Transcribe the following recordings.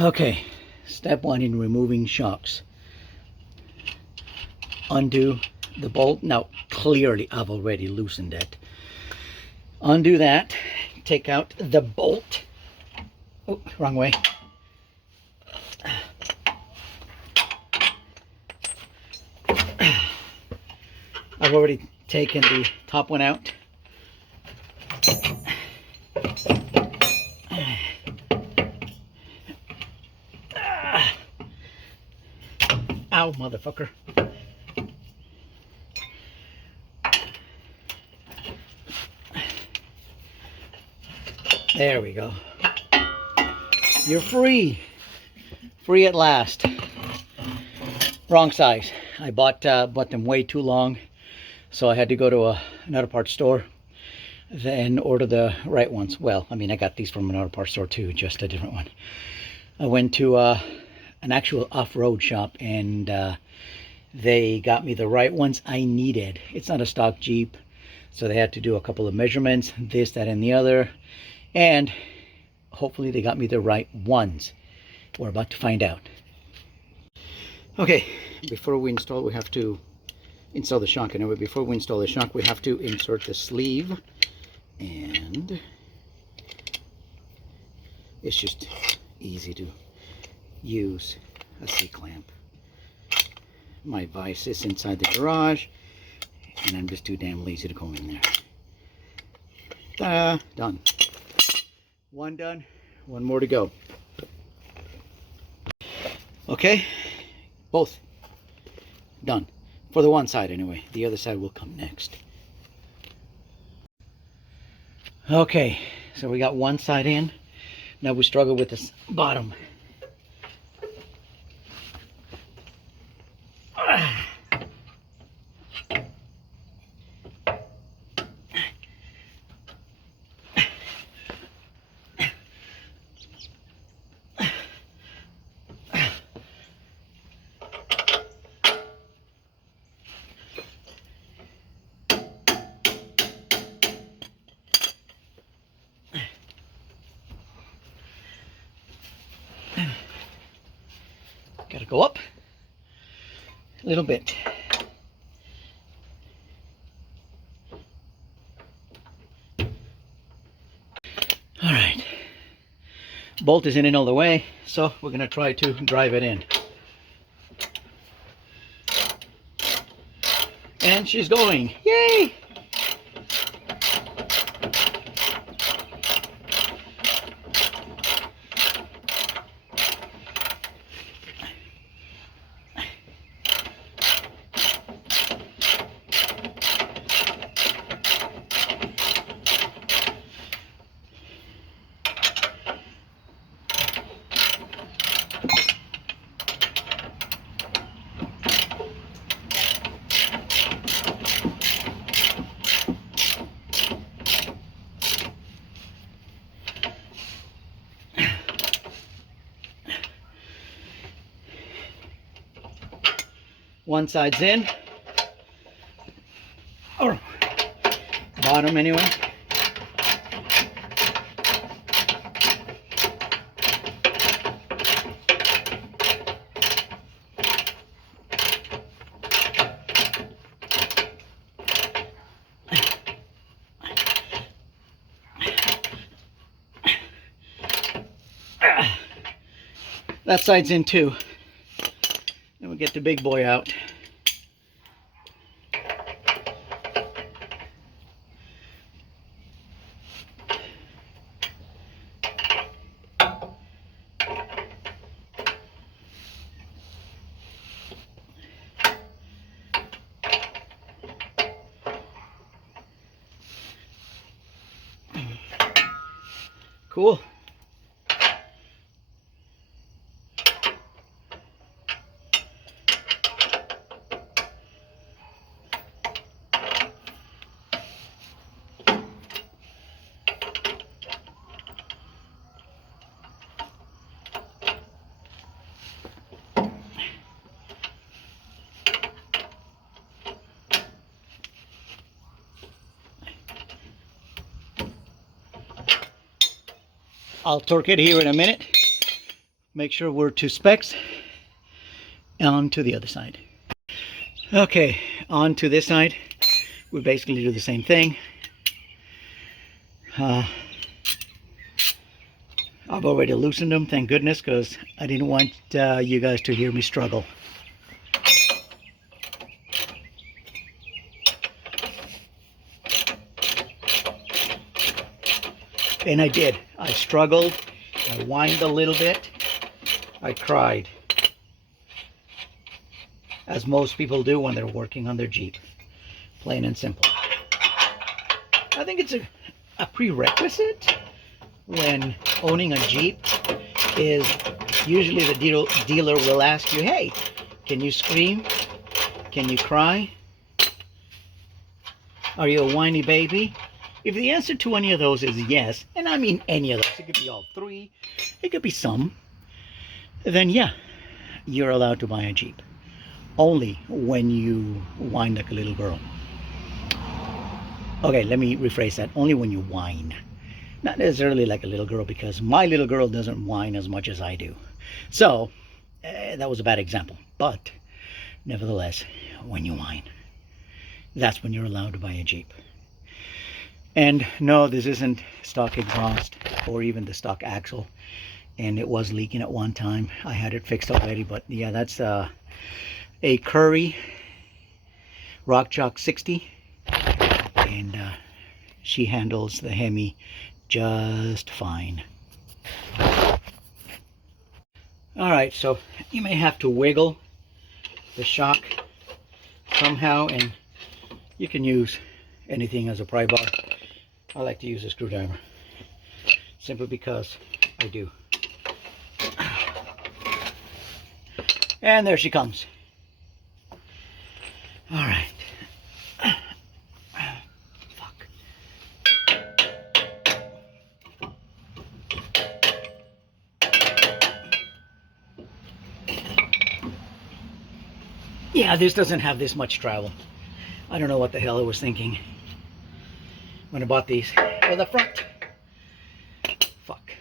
Okay, step one in removing shocks. Undo the bolt. Now, clearly I've already loosened it. Undo that. Take out the bolt. Oh, wrong way. I've already taken the top one out. Ow, motherfucker. There we go. You're free. Free at last. Wrong size. I bought them way too long, so I had to go to another parts store, then order the right ones. Well, I mean, I got these from another parts store too, just a different one. I went to an actual off-road shop, and they got me the right ones I needed. It's not a stock Jeep, so they had to do a couple of measurements, this, that, and the other, and hopefully they got me the right ones. We're about to find out. Okay, before we install, we have to install the shock. Anyway, before we install the shock, we have to insert the sleeve, and it's just easy to use a C-clamp. My vise is inside the garage, and I'm just too damn lazy to go in there. Ta-da! Done. One done, one more to go. Okay, both done. For the one side anyway. The other side will come next. Okay, so we got one side in. Now we struggle with this bottom. Gotta go up a little bit. All right. Bolt isn't in all the way, so we're gonna try to drive it in. And she's going. Yay! One side's in, or bottom anyway. That side's in too. Then we'll get the big boy out. Cool. I'll torque it here in a minute. Make sure we're to specs. On to the other side. Okay, on to this side. We basically do the same thing. I've already loosened them, thank goodness, because I didn't want you guys to hear me struggle. And I did. I struggled. I whined a little bit. I cried. As most people do when they're working on their Jeep. Plain and simple. I think it's a prerequisite when owning a Jeep is usually the dealer will ask you, hey, can you scream? Can you cry? Are you a whiny baby? If the answer to any of those is yes, and I mean any of those, it could be all three, it could be some, then yeah, you're allowed to buy a Jeep. Only when you whine like a little girl. Okay, let me rephrase that. Only when you whine. Not necessarily like a little girl, because my little girl doesn't whine as much as I do. So, that was a bad example. But, nevertheless, when you whine, that's when you're allowed to buy a Jeep. And no, this isn't stock exhaust or even the stock axle. And it was leaking at one time. I had it fixed already, but yeah, that's a Curry Rock Chalk 60, and she handles the Hemi just fine. Alright, so you may have to wiggle the shock somehow, and you can use anything as a pry bar. I like to use a screwdriver simply because I do. And there she comes. All right. Fuck. Yeah, this doesn't have this much travel. I don't know what the hell I was thinking when I bought these. Well, the front. Fuck.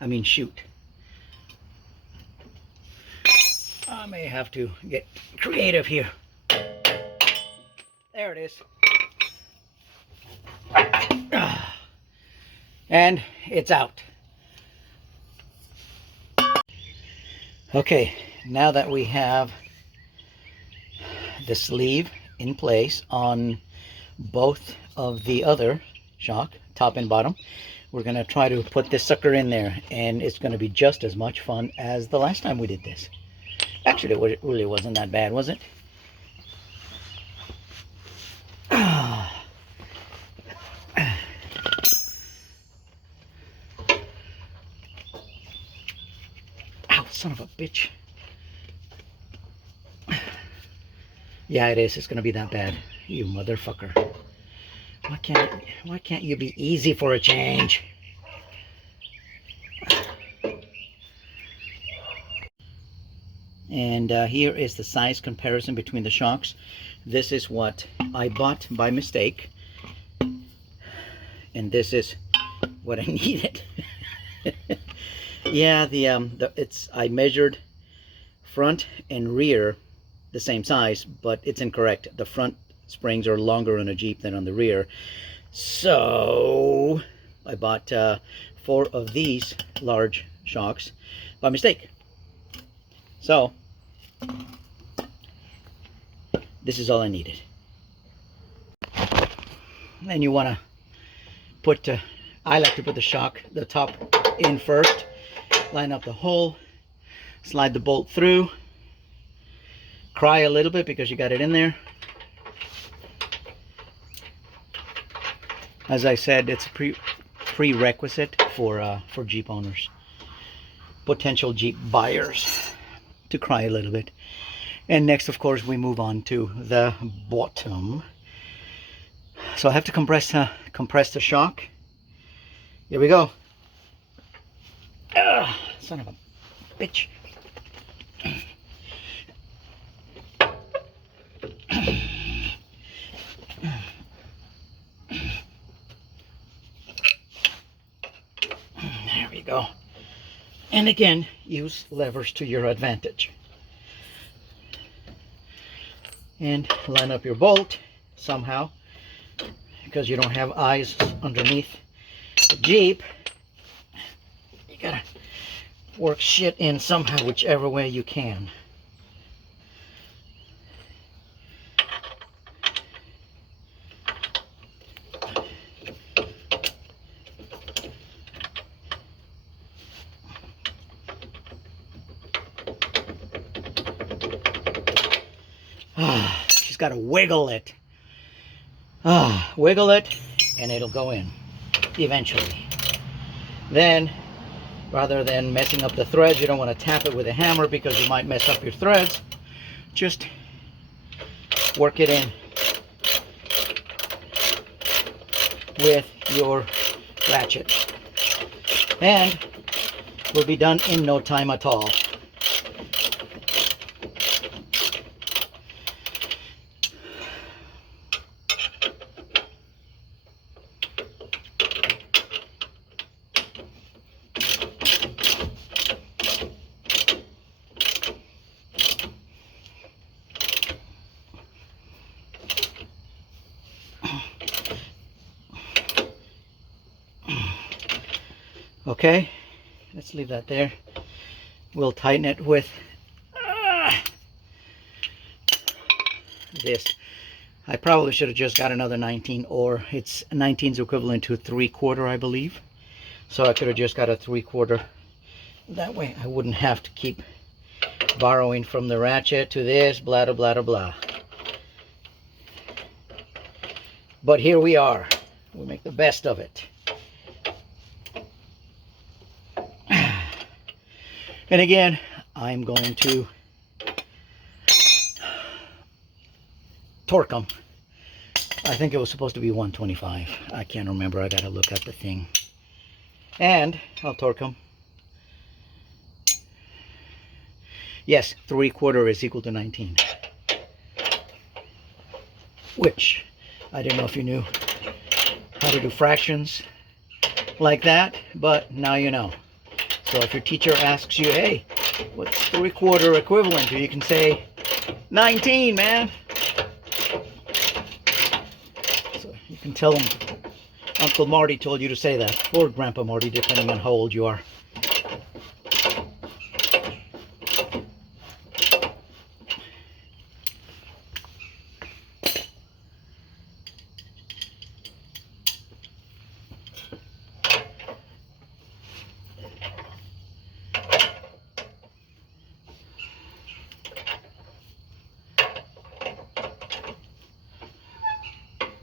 I mean, shoot. I may have to get creative here. There it is. And it's out. Okay, now that we have the sleeve in place on both of the other shock, top and bottom, we're going to try to put this sucker in there, and it's going to be just as much fun as the last time we did this. Actually, it really wasn't that bad, was it? Ow, son of a bitch. Yeah, it is. It's going to be that bad. You motherfucker. Why can't you be easy for a change? And here is the size comparison between the shocks. This is what I bought by mistake, and this is what I needed. Yeah, I measured front and rear the same size, but it's incorrect. The front springs are longer on a Jeep than on the rear. So I bought 4 of these large shocks by mistake. So this is all I needed. And you want to put, I like to put the top in first, line up the hole, slide the bolt through, cry a little bit because you got it in there. As I said, it's a prerequisite for Jeep owners, potential Jeep buyers, to cry a little bit. And next, of course, we move on to the bottom. So I have to compress the shock. Here we go. Ugh, son of a bitch. There we go. And again, use levers to your advantage. And line up your bolt somehow, because you don't have eyes underneath the Jeep. You gotta work shit in somehow, whichever way you can. She's got to wiggle it. Wiggle it, and it'll go in eventually. Then, rather than messing up the threads, you don't want to tap it with a hammer because you might mess up your threads. Just work it in with your ratchet, and we'll be done in no time at all. Okay, let's leave that there. We'll tighten it with this. I probably should have just got another 19, or it's 19's equivalent to 3/4, I believe. So I could have just got a 3/4. That way I wouldn't have to keep borrowing from the ratchet to this, blah, blah, blah, blah. But here we are. We'll make the best of it. And again, I'm going to torque them. I think it was supposed to be 125. I can't remember. I gotta look at the thing. And I'll torque them. Yes, 3/4 is equal to 19. Which, I didn't know if you knew how to do fractions like that, but now you know. So if your teacher asks you, hey, what's 3/4 equivalent to, you can say 19, man. So you can tell them Uncle Marty told you to say that, or Grandpa Marty, depending on how old you are.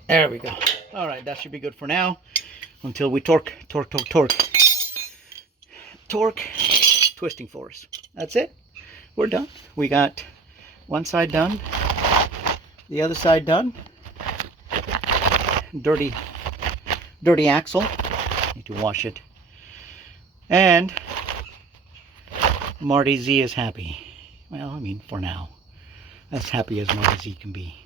There we go. All right, that should be good for now until we torque, twisting force. That's it. We're done. We got one side done, the other side done. Dirty axle. Need to wash it. And Marty Z is happy. Well, I mean, for now, as happy as Marty Z can be.